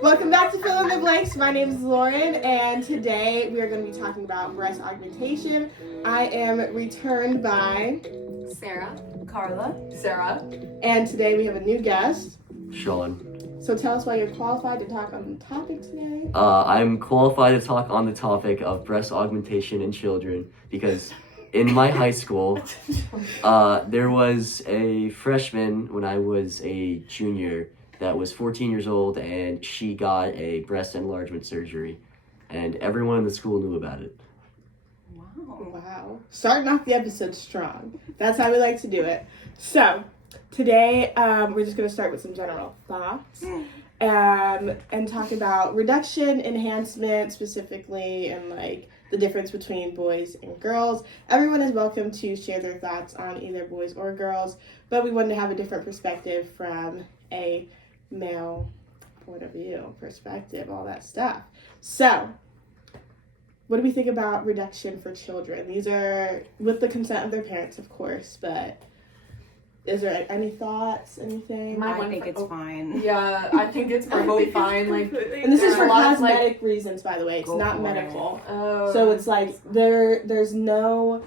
Welcome back to Fill in the Blanks. My name is Lauren, and today we are going to be talking about breast augmentation. I am returned by Sara, Karla, Sara, and today we have a new guest. Sean. So tell us why you're qualified to talk on the topic today. I'm qualified to talk on the topic of breast augmentation in children because in my high school, there was a freshman when I was a junior that was 14 years old, and she got a breast enlargement surgery, and everyone in the school knew about it. Wow. Starting off the episode strong. That's how we like to do it. So, today we're just going to start with some general thoughts and talk about reduction, enhancement specifically, and like the difference between boys and girls. Everyone is welcome to share their thoughts on either boys or girls, but we wanted to have a different perspective from a male point of view, perspective, all that stuff. So, what do we think about reduction for children? These are with the consent of their parents, of course, but is there any thoughts, anything? I think it's fine. Yeah, I think it's probably fine. Like, And this is for a lot of, cosmetic reasons, by the way. It's Go not for medical. Oh, So it's like there's no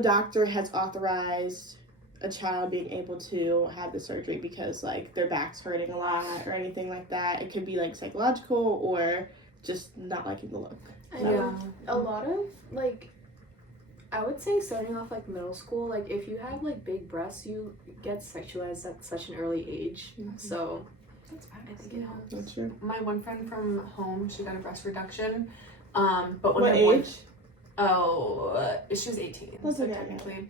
doctor has authorized a child being able to have the surgery because like their back's hurting a lot or anything like that. It could be like psychological or just not liking the look. yeah. A lot of like, I would say starting off like middle school, like if you have like big breasts, you get sexualized at such an early age. Mhm. So That's fine. I think it helps. That's true. My one friend from home, she got a breast reduction. But when What her boy- age? she was 18, That's so okay. technically.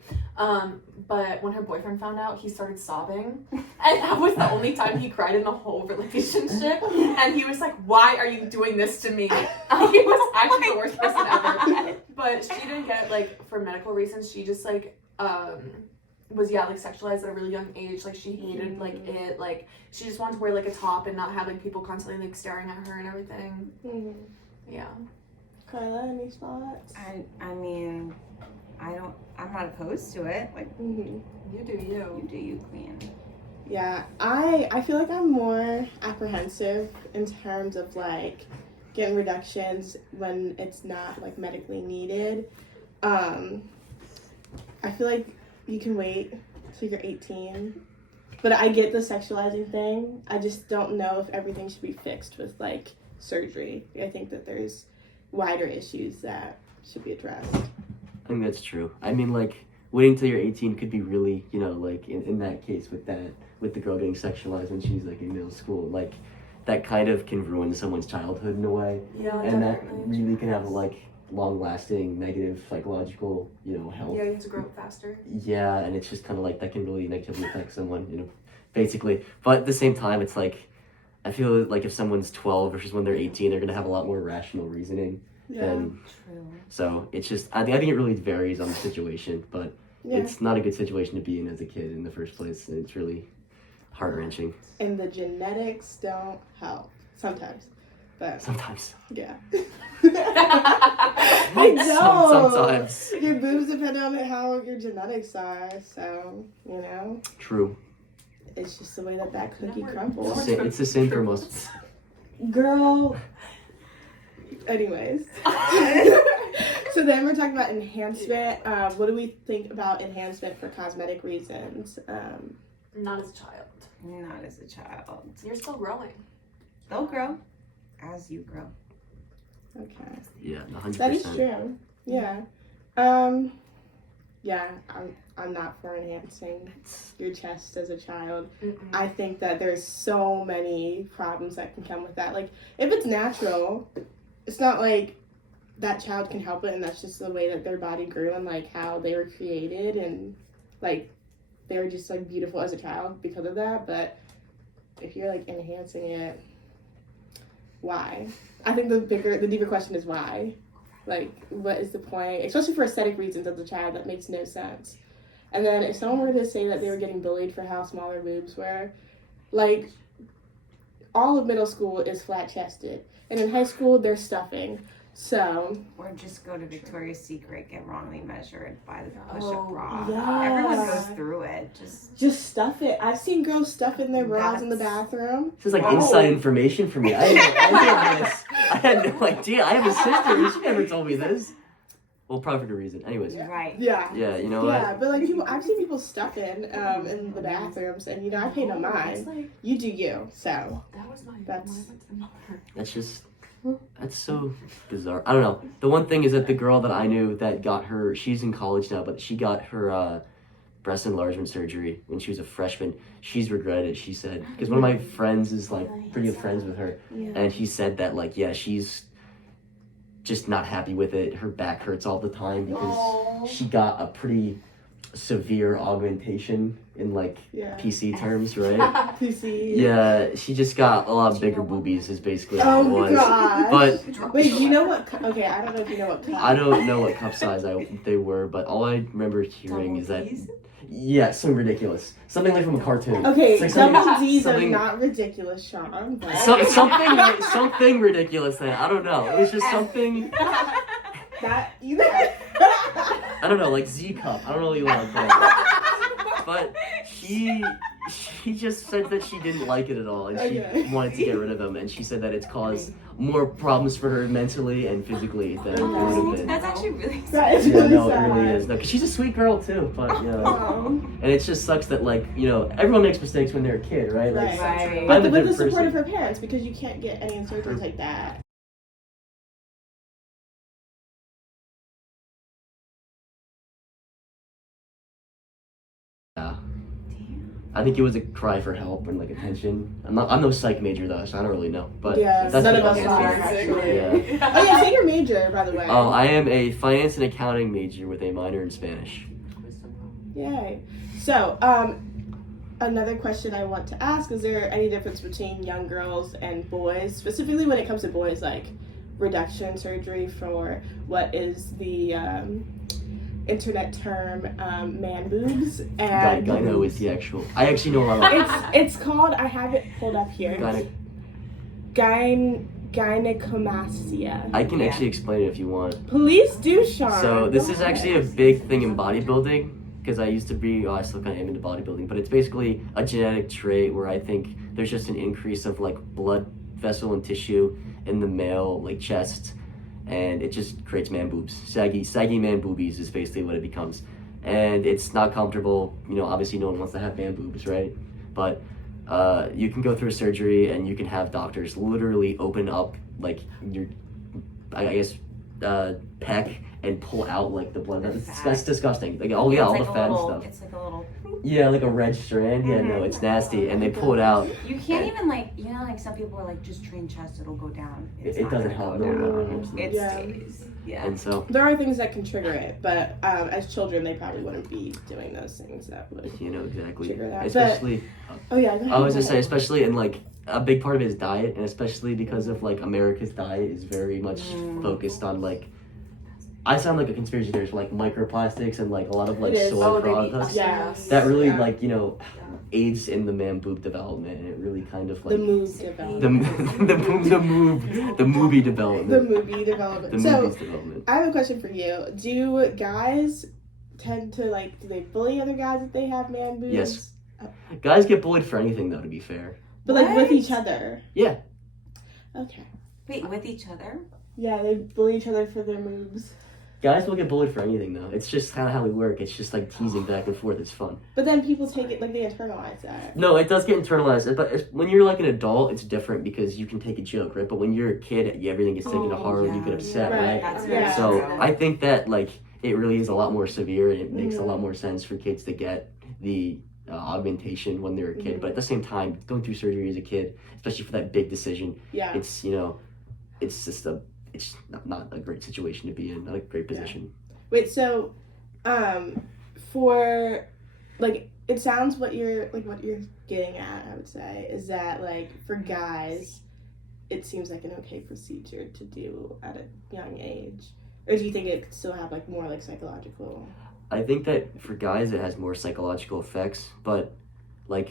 But when her boyfriend found out, he started sobbing, and that was the only time he cried in the whole relationship. And he was like, "Why are you doing this to me?" He was actually the worst person ever. But she didn't get like for medical reasons. She just like was like sexualized at a really young age. Like she hated like it. Like she just wanted to wear like a top and not have like people constantly like staring at her and everything. Mm-hmm. Yeah. Carla, any thoughts? I mean, I'm not opposed to it. Like, Mm-hmm. You do you. you do you, queen. Yeah, I feel like I'm more apprehensive in terms of like getting reductions when it's not like medically needed. I feel like you can wait till you're 18, but I get the sexualizing thing. I just don't know if everything should be fixed with like surgery. I think that there's wider issues that should be addressed. I think that's true. I mean, like, waiting till you're 18 could be really, like, in that case with the girl getting sexualized when she's, like, in middle school, like, that kind of can ruin someone's childhood in a way. Yeah, And that definitely. really can have, like, long-lasting negative psychological, health. Yeah, you have to grow up faster. Yeah, and it's just kind of, like, that can really negatively affect someone, basically. But at the same time, it's, like, I feel like if someone's 12 versus when they're 18, they're going to have a lot more rational reasoning. And True. so it's just, I think it really varies on the situation, but it's not a good situation to be in as a kid in the first place. And it's really heart-wrenching. And the genetics don't help sometimes, but Sometimes. yeah. They don't. Sometimes. Your boobs depend on how your genetics are, so True. it's just the way that cookie Never. crumbles. It's the same for most. Girl. Anyways. So then we're talking about enhancement. What do we think about enhancement for cosmetic reasons? Not as a child. Not as a child. You're still growing. They'll grow as you grow. Okay. Yeah, 100%. That is true. Yeah. Yeah, I'm not for enhancing your chest as a child. Mm-mm. I think that there's so many problems that can come with that. Like, if it's natural, it's not like that child can help it, and that's just the way that their body grew and like how they were created, and like they were just like beautiful as a child because of that. But if you're like enhancing it, why? I think the deeper question is why. Like, what is the point? Especially for aesthetic reasons as a child, that makes no sense. And then if someone were to say that they were getting bullied for how small their boobs were, like, all of middle school is flat-chested. And in high school, they're stuffing. So Or just go to Victoria's Secret, get wrongly measured by the push-up Oh, bra. yeah. Everyone goes through it. just stuff it. I've seen girls stuff in their bras in the bathroom. This is like Wow. inside information for me. I had no idea this. I had no idea. I have a sister and she never told me this. Well, probably for good reason. Anyways. Right. Yeah. Yeah, you know Yeah, what? but like people, I've seen people stuff in the bathrooms, and you know I pay no It's mind. like, You do you. So that was my. That's- when I went to the mother. That's just that's so bizarre. I don't know. The one thing is that the girl that I knew that got her, she's in college now, but she got her breast enlargement surgery when she was a freshman. She's regretted it, she said. Because one of my friends is like pretty good friends with her. And he said that like, yeah, she's just not happy with it. Her back hurts all the time because Oh. she got a pretty severe augmentation in like yeah. PC terms, right? PC. Yeah, she just got a lot bigger boobies is basically what it Oh was. gosh. But Wait, do you know what? Okay, I don't know if you know what. I don't know what cup size they were, but all I remember hearing is that yeah, something ridiculous, something like from a cartoon. Okay, It's like something- double D's are something- not ridiculous, Sean. But... something ridiculous. Then I don't know. It was just something. That either. I don't know, like Z cup. I don't know what you want to call it. But she just said that she didn't like it at all, and she Okay. wanted to get rid of them. And she said that it's caused more problems for her mentally and physically than it would have been. That's actually really That is Yeah, really no, sad. it really is. No, 'cause she's a sweet girl too, but you know, Um, and it just sucks that like you know everyone makes mistakes when they're a kid, right? Like, But Right. I'm a with the different support person. of her parents, because you can't get any surgeries like that. Yeah. I think it was a cry for help and like attention. I'm no psych major though, so I don't really know. But Yeah, that's none of what us it are is. actually. Yeah. Oh yeah, say your major, by the way. Oh, I am a finance and accounting major with a minor in Spanish. Yay. So, another question I want to ask, is there any difference between young girls and boys, specifically when it comes to boys, like reduction surgery for what is the internet term man boobs and Gyno is the actual. I actually know a lot of. it's called, I have it pulled up here. Gynecomastia. I can actually explain it if you want. Please do, Sean. So this Go is ahead. actually a big thing in bodybuilding because I used to be, I still kind of am into bodybuilding, but it's basically a genetic trait where I think there's just an increase of like blood vessel and tissue in the male like chest, and it just creates man boobs. Saggy man boobies is basically what it becomes, and it's not comfortable. You know, obviously no one wants to have man boobs, right? But you can go through a surgery and you can have doctors literally open up like your, I guess, peck and pull out like the blood. That's disgusting. Like all It's all like the a fat and little- stuff. It's like a little. Yeah, like a red strand. Yeah, no, it's nasty, and they pull it out. You can't even like, you know, like some people are like, just train chest, it'll go down. It's It not doesn't gonna help. go No, down. no, no, It Yeah. stays. Yeah. And so, There are things that can trigger it, but as children, they probably wouldn't be doing those things that would. you know exactly. Trigger that. Especially, Oh yeah. Go ahead, I was go gonna say, ahead. especially in like a big part of his diet, and especially because of like America's diet is very much focused on like. I sound like a conspiracy theorist, like microplastics and like a lot of like It is. soy Oh, products. Yes. That really Yeah. like, you know, aids in the man boob development, and it really kind of The like move the development. the movie The development, movie the development. So movies development. I have a question for you. Do guys tend to like? Do they bully other guys if they have man boobs? Yes. Guys get bullied for anything though, to be fair. But like with What? each other. Yeah. Okay. Wait, with each other? Yeah, they bully each other for their moves. Guys will get bullied for anything though. It's just kind of how we work. It's just like teasing back and forth. It's fun. But then people take it like they internalize that. No, it does get internalized. But when you're like an adult, it's different because you can take a joke, right? But when you're a kid, everything gets taken to heart and you get upset, right? That's Yeah. very So true. I think that like it really is a lot more severe, and it makes a lot more sense for kids to get the augmentation when they're a kid. But at the same time, going through surgery as a kid, especially for that big decision, Yeah. it's it's just it's not a great situation to be in, not a great position. Wait, so for like it sounds what you're getting at, I would say, is that like for guys it seems like an okay procedure to do at a young age. Or do you think it could still have like more like psychological? I think that for guys it has more psychological effects, but like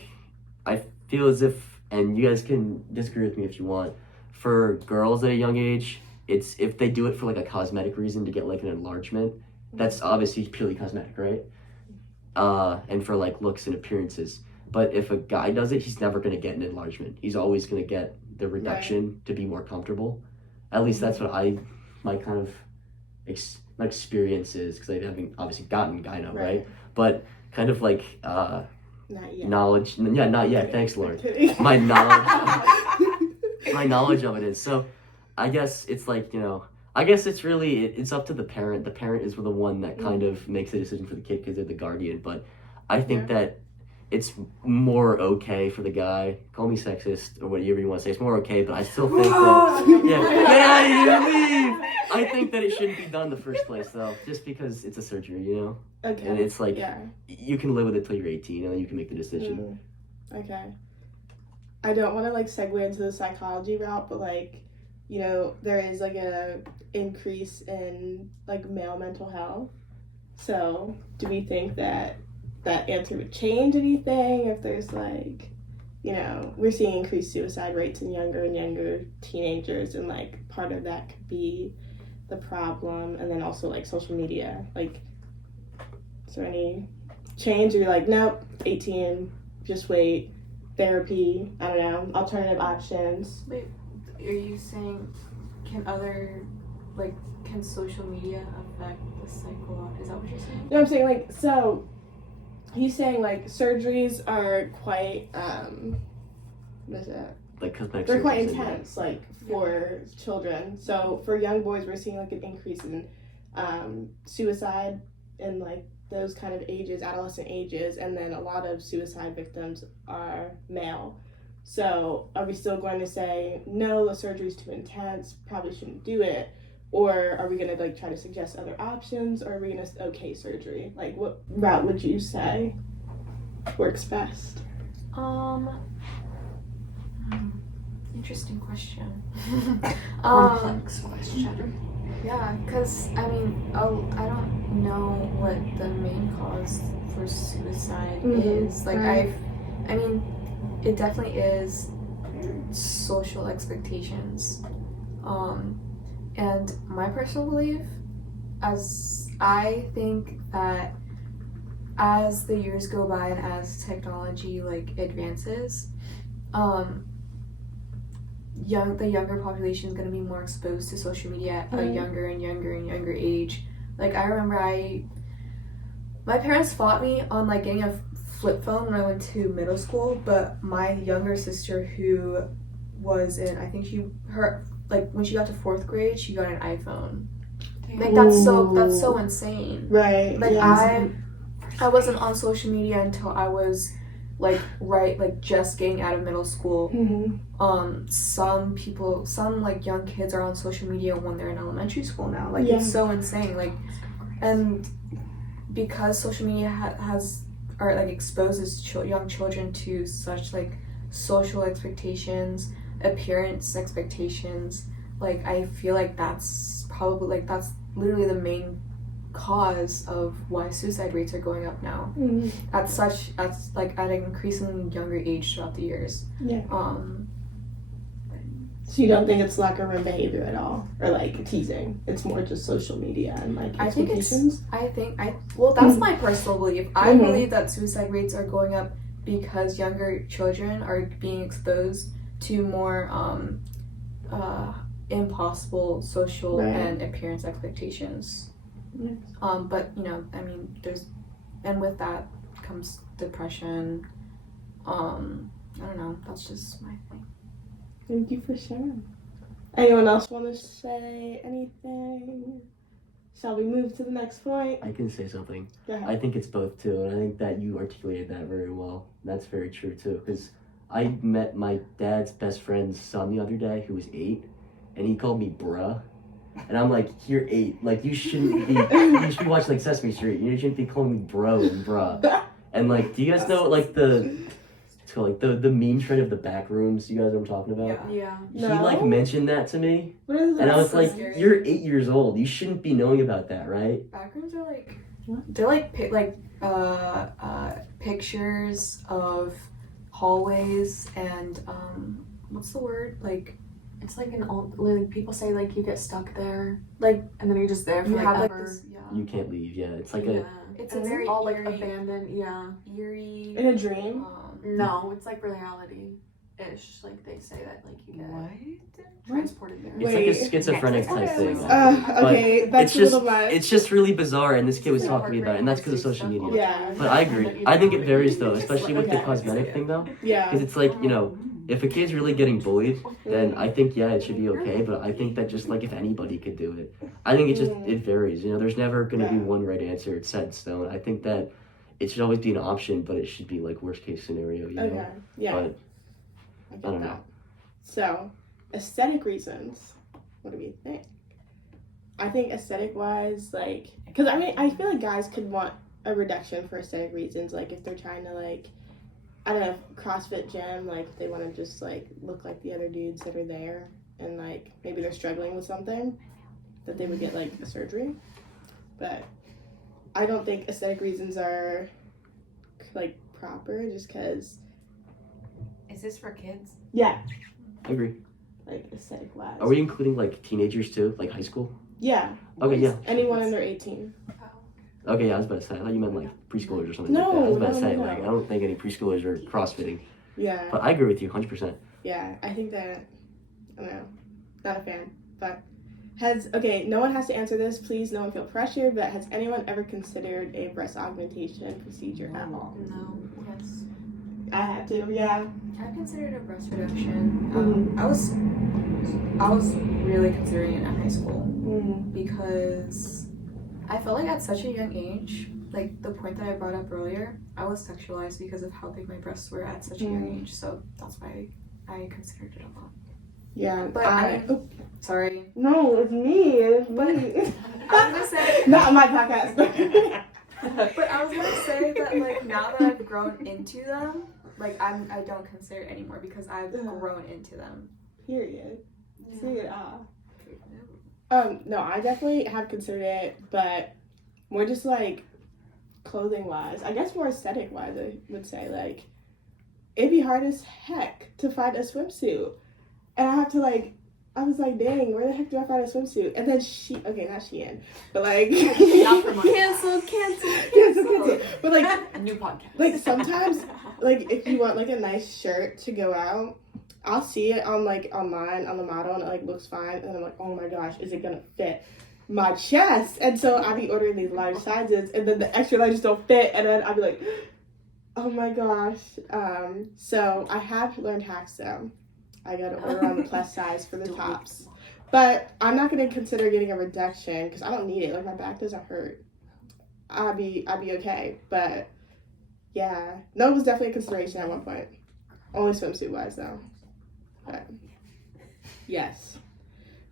I feel as if, and you guys can disagree with me if you want, for girls at a young age it's if they do it for like a cosmetic reason to get like an enlargement, that's obviously purely cosmetic, right? And for like looks and appearances. But if a guy does it, he's never gonna get an enlargement. He's always gonna get the reduction to be more comfortable. At least that's what my kind of my experience is, because I haven't obviously gotten gyno, right? But kind of like Not yet. knowledge. Yeah, not yet. Thanks, I'm Lord. kidding. My knowledge of it is. So I guess it's like, I guess it's really, it's up to the parent. The parent is the one that kind of makes the decision for the kid because they're the guardian. But I think that it's more okay for the guy. Call me sexist or whatever you want to say. It's more okay, but I still think that, get out of here, leave! I think that it shouldn't be done in the first place, though, just because it's a surgery, Okay. And it's like, you can live with it till you're 18, and then you can make the decision. Okay. I don't want to like segue into the psychology route, but like, there is like a increase in like male mental health. So do we think that answer would change anything if there's like, we're seeing increased suicide rates in younger and younger teenagers, and like part of that could be the problem, and then also like social media. Like, is there any change, or you're like, nope, 18, just wait, therapy, I don't know, alternative options? Wait, are you saying can social media affect the cycle? Is that what you're saying? No, I'm saying like, so he's saying like surgeries are quite what is it? Like cosmetic They're quite surgeries, intense, like for children. So for young boys, we're seeing like an increase in suicide in like those kind of ages, adolescent ages, and then a lot of suicide victims are male. So are we still going to say no, the surgery's too intense, probably shouldn't do it? Or are we going to like try to suggest other options, or are we going to okay surgery? Like, what route would you say works best? Interesting question. Complex question. Yeah, because I mean, I don't know what the main cause for suicide is. Like, right. I mean, it definitely is social expectations. And my personal belief, as I think that as the years go by and as technology like advances, the younger population is going to be more exposed to social media at a younger and younger age. Like, I remember my parents fought me on like getting a flip phone when I went to middle school, but my younger sister, who was in, I think when she got to 4th grade, she got an iPhone. Like, that's so insane. Right. Like, I wasn't on social media until I was just getting out of middle school. Some like young kids are on social media when they're in elementary school now. Like, it's so insane. Like, and because social media exposes young children to such like social expectations, appearance expectations, like, I feel like that's literally the main cause of why suicide rates are going up now at an increasingly younger age throughout the years. So you don't think it's locker room behavior at all, or like teasing? It's more just social media and like expectations. That's my personal belief. I believe that suicide rates are going up because younger children are being exposed to more impossible social and appearance expectations. But I mean, and with that comes depression. I don't know. That's just my thing. Thank you for sharing. Anyone else want to say anything? Shall we move to the next point? I can say something. Go ahead. I think it's both too, and I think that you articulated that very well. That's very true too, because I met my dad's best friend's son the other day, who was 8, and he called me bruh. And I'm like, you're 8. Like, you shouldn't be, you should watch like Sesame Street. You shouldn't be calling me bro and bruh. And like, do you guys know like the meme trend of the back rooms? You guys know what I'm talking about? Yeah. He like mentioned that to me. What is that? And I was so like, scary. you're 8 years old. You shouldn't be knowing about that, right? Backrooms are like, they're like pictures of hallways and what's the word, like It's like like people say like you get stuck there, like, and then you're just there for You like have like ever. this, You can't leave. Yeah, it's like Yeah. It's And a very all like eerie- abandoned. Yeah. eerie. In a dream. No, it's like reality-ish. Like they say that like you get What? transported there. it's like a Wait. schizophrenic Okay, type thing. Okay, that's it's a just little much. it's just really bizarre, and this kid was talking to me about it, and that's because of social media. Yeah. But I agree. I think it varies though, especially with the Okay. cosmetic thing though, Yeah. because it's like, you know, if a kid's really getting bullied, then I think yeah, it should be okay. But I think that just like if anybody could do it, I think it varies. You know, there's never gonna be one right answer. It's set in stone. I think that it should always be an option, but it should be like worst case scenario. You know. Okay. Yeah. But I get don't that. know. So, aesthetic reasons. What do we think? I think aesthetic wise, like, because I mean, I feel like guys could want a reduction for aesthetic reasons. Like, if they're trying to, like, I don't know, CrossFit gym, like, they want to just, like, look like the other dudes that are there. And, like, maybe they're struggling with something that they would get, like, a surgery. But I don't think aesthetic reasons are, like, proper just because, Is this for kids? yeah, I agree. like, aesthetic wise. Are we including like teenagers too, like high school? Yeah. Okay, yeah. Anyone under 18. Okay, yeah, I was about to say. I thought you meant like preschoolers or something No, like that. I was about to no, say no. like I don't think any preschoolers are CrossFitting, Yeah. but I agree with you 100%. Yeah, I think that, I don't know, not a fan, but no one has to answer this, please, no one feel pressured, but has anyone ever considered a breast augmentation procedure at all? No. Yes. I had to, yeah. I considered a breast reduction. I was really considering it in high school because I felt like at such a young age, like the point that I brought up earlier, I was sexualized because of how big my breasts were at such a young age. So that's why I considered it a lot. Yeah, But sorry. no, it's me, it's But me. I was gonna say, Not on my podcast. but I was gonna say that like now that I've grown into them, like I don't consider it anymore because I've grown into them. Period. Say it off. No, I definitely have considered it, but more just like clothing wise. I guess more aesthetic wise, I would say. Like, it'd be hard as heck to find a swimsuit. And I have to like, I was like, dang, where the heck do I find a swimsuit? And then not Shein, but like, Not for money. Cancel. cancel. But like, A new podcast. like sometimes, like if you want like a nice shirt to go out, I'll see it on like online on the model and it like looks fine, and I'm like, oh my gosh, is it gonna fit my chest? And so I'll be ordering these large sizes, and then the extra larges don't fit, and then I'll be like, oh my gosh. So I have learned hacks though. I gotta order on the plus size for the tops, but I'm not gonna consider getting a reduction because I don't need it. Like my back doesn't hurt. I'll be okay, but yeah, no, it was definitely a consideration at one point. Only swimsuit wise though. But yes.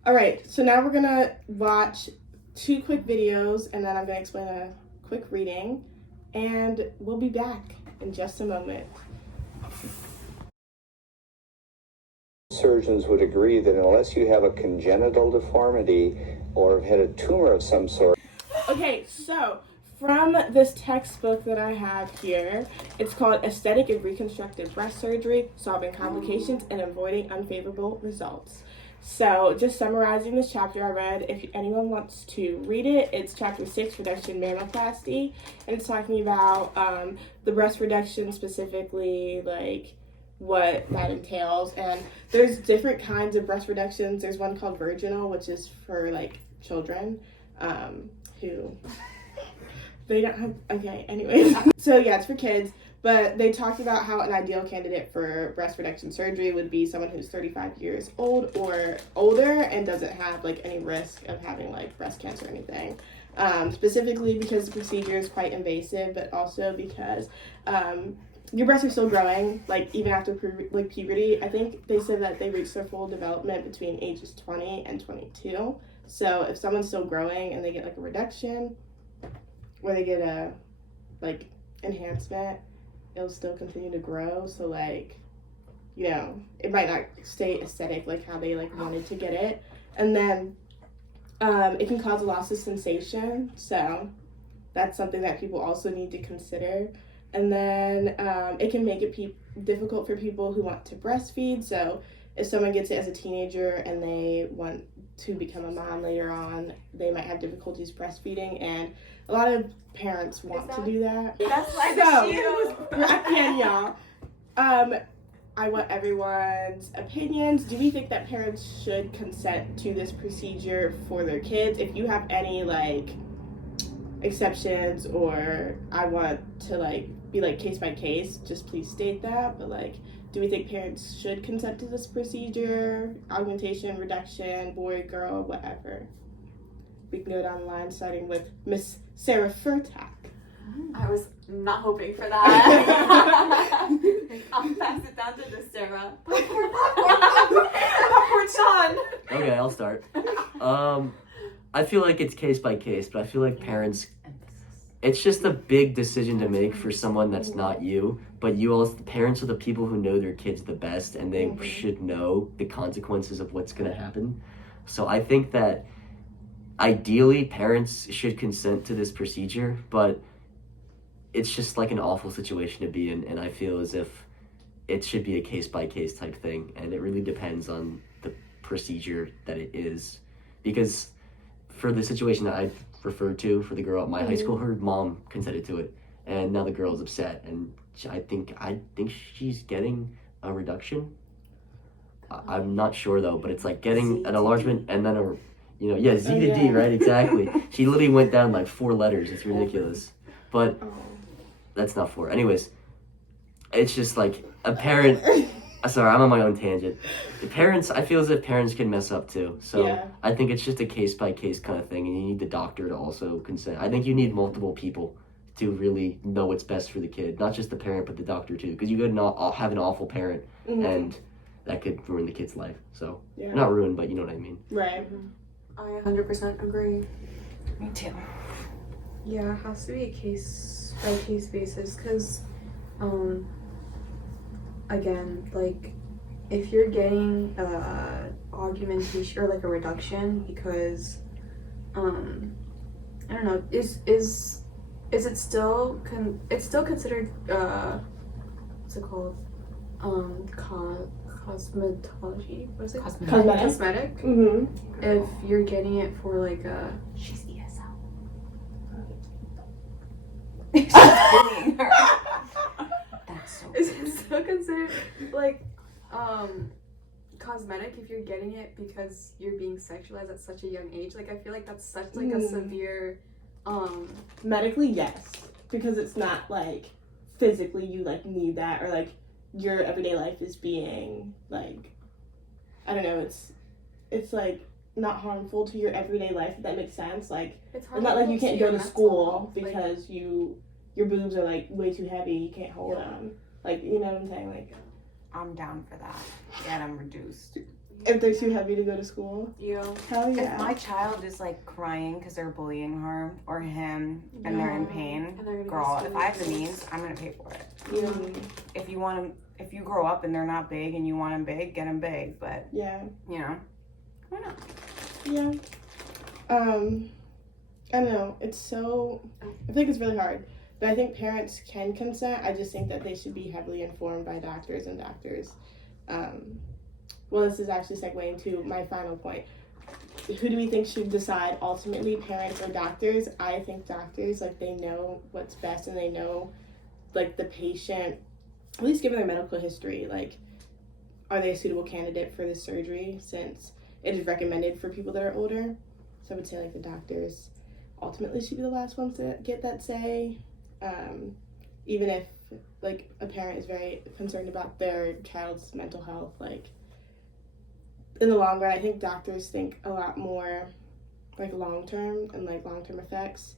All right, so now we're gonna watch 2 quick videos, and then I'm gonna explain a quick reading, and we'll be back in just a moment. Surgeons would agree that unless you have a congenital deformity or have had a tumor of some sort. Okay, so from this textbook that I have here, it's called Aesthetic and Reconstructive Breast Surgery, Solving Complications and Avoiding Unfavorable Results. So just summarizing this chapter I read, if anyone wants to read it, it's chapter 6, Reduction Mammoplasty, and it's talking about the breast reduction specifically, like what that entails. And there's different kinds of breast reductions. There's one called virginal, which is for like children who they don't have, okay, anyways. So yeah, it's for kids, but they talked about how an ideal candidate for breast reduction surgery would be someone who's 35 years old or older and doesn't have like any risk of having like breast cancer or anything. Specifically because the procedure is quite invasive, but also because your breasts are still growing, like even after puberty. I think they said that they reach their full development between ages 20 and 22. So if someone's still growing and they get like a reduction, or they get a like enhancement, it'll still continue to grow. So like, you know, it might not stay aesthetic like how they like wanted to get it. And then it can cause a loss of sensation, so that's something that people also need to consider. And then it can make it difficult for people who want to breastfeed. So if someone gets it as a teenager and they want to become a mom later on, they might have difficulties breastfeeding, and a lot of parents want to do that. That's why Again, y'all. I want everyone's opinions. Do we think that parents should consent to this procedure for their kids? If you have any like exceptions, or I want to like be like case by case, just please state that. But like, do we think parents should consent to this procedure? Augmentation, reduction, boy, girl, whatever. We can go down the line, starting with Miss Sara Furtak. I was not hoping for that. I'll pass it down to the Sara. Popcorn Sean. Okay, I'll start. I feel like it's case by case, but I feel like parents, it's just a big decision to make for someone that's not you, but you all, parents are the people who know their kids the best, and they should know the consequences of what's going to happen. So I think that ideally parents should consent to this procedure, but it's just like an awful situation to be in, and I feel as if it should be a case by case type thing, and it really depends on the procedure that it is. Because for the situation that I referred to for the girl at my high school, her mom consented to it, and now the girl's upset, and I think she's getting a reduction. I'm not sure though, but it's like getting an enlargement and then a, Z to D, right? Exactly. She literally went down like 4 letters. It's ridiculous, but that's not 4. Anyways, it's just like a parent. Sorry, I'm on my own tangent. I feel as if parents can mess up too. So I think it's just a case by case kind of thing, and you need the doctor to also consent. I think you need multiple people to really know what's best for the kid, not just the parent, but the doctor too, because you could not have an awful parent, and that could ruin the kid's life. So not ruin, but you know what I mean. Right. I 100% agree. Me too. Yeah, it has to be a case by case basis, because again, like, if you're getting augmentation or like a reduction because I don't know, is it still it's still considered what's it called, cosmetology, what is it, cosmetic if you're getting it for like a She's ESL. She's bullying her. That's so is it still considered like cosmetic if you're getting it because you're being sexualized at such a young age? Like, I feel like that's such like a severe medically, yes, because it's not like physically you like need that, or like your everyday life is being like, I don't know, it's like not harmful to your everyday life, if that makes sense. Like, it's not like you can't go to school because your boobs are like way too heavy, you can't hold them. Like, you know what I'm saying? Like, I'm down for that. Get them reduced. If they're too heavy to go to school? Hell yeah. If my child is like crying because they're bullying her or him and they're in pain, girl, if I have the means, I'm gonna pay for it. If you want them, if you grow up and they're not big and you want them big, get them big. But why not? Yeah. I don't know. It's so, I think it's really hard. But I think parents can consent. I just think that they should be heavily informed by doctors and doctors. Well, this is actually segueing to my final point. Who do we think should decide ultimately, parents or doctors? I think doctors, like, they know what's best, and they know, like, the patient, at least given their medical history, like, are they a suitable candidate for this surgery, since it is recommended for people that are older. So I would say, like, the doctors ultimately should be the last ones to get that say. Even if, like, a parent is very concerned about their child's mental health, like, in the long run, I think doctors think a lot more, like, long-term and, like, long-term effects,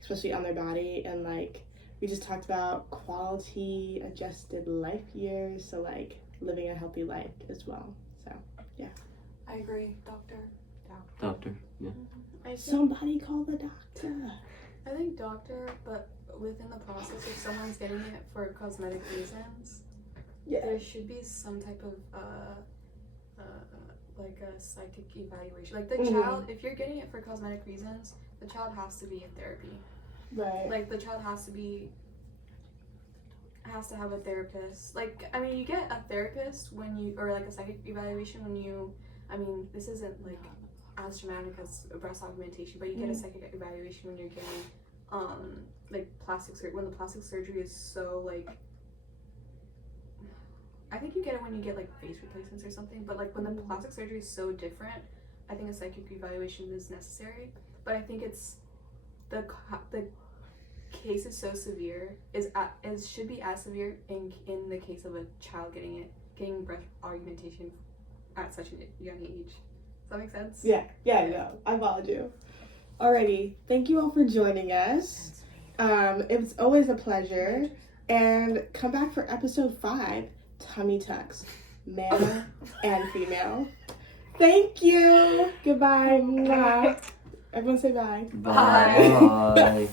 especially on their body. And, like, we just talked about quality adjusted life years, so, like, living a healthy life as well. So, yeah. I agree, doctor. Yeah. Somebody call the doctor. I think doctor, but within the process, if someone's getting it for cosmetic reasons, there should be some type of like a psychic evaluation. Like, the child, if you're getting it for cosmetic reasons, the child has to be in therapy. Right. Like, the child has to be has to have a therapist. Like, I mean, you get a therapist when you, or like a psychic evaluation when you, I mean, this isn't like as dramatic as a breast augmentation, but you get a psychic evaluation when you're getting, like plastic surgery, when the plastic surgery is so like, I think you get it when you get like face replacements or something, but like when the plastic surgery is so different, I think a psychic evaluation is necessary. But I think it's the case is so severe, should be as severe in the case of a child getting breast augmentation at such a young age. Does that make sense? Yeah, no, I followed you. Alrighty, thank you all for joining us. It was always a pleasure. And come back for episode 5, tummy tucks, male and female. Thank you. Goodbye. Mwah. Everyone say bye. Bye.